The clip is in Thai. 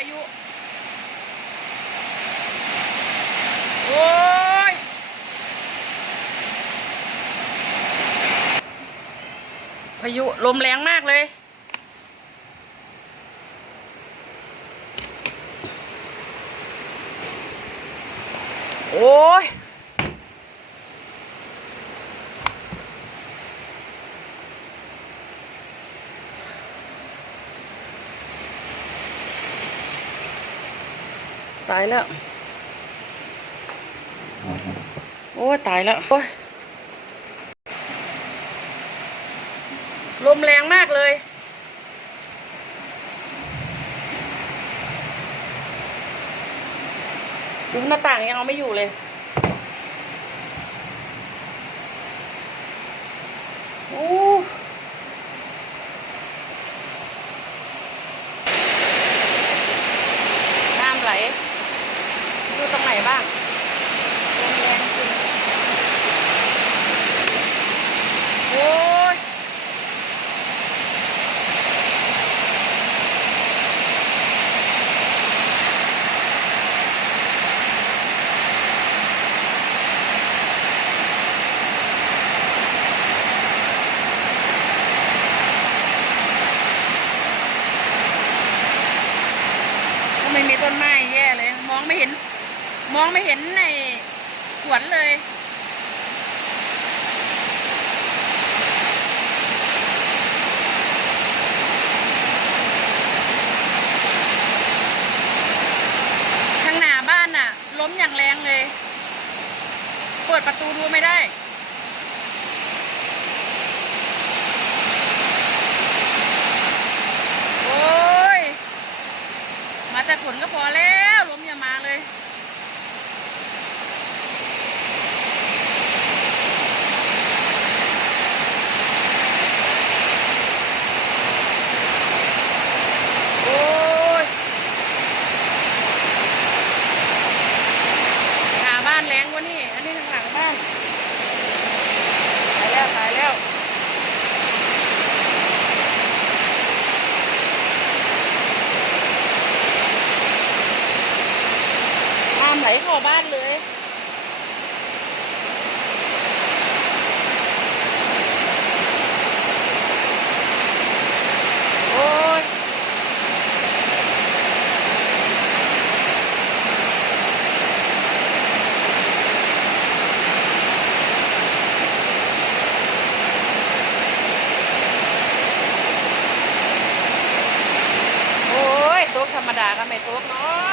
ายุโอ้ยพายุลมแรงมากเลยโอ้ยตายแล้วโอ้ยตายแล้วโอ้ยลมแรงมากเลยดูหน้าต่างยังเอาไม่อยู่เลยโอ้น้ำไหลดูตรงไหนบ้างลมแรงจริงโอ้ยไม่มีต้นไม้แย่เลยมองไม่เห็นในสวนเลยข้างหน้าบ้านน่ะล้มอย่างแรงเลยเปิดประตูดูไม่ได้โอ้ยมาแต่ฝนก็พอแล้วล้มอย่ามาเลยโอ้ยหน้าบ้านแรงกว่านี่อันนี้ทางหลังบ้านตายแล้วน้ำไหลเข้าบ้านเลยโอ้ยโอ้ยโต๊ะธรรมดาก็ไม่โต๊ะเนาะ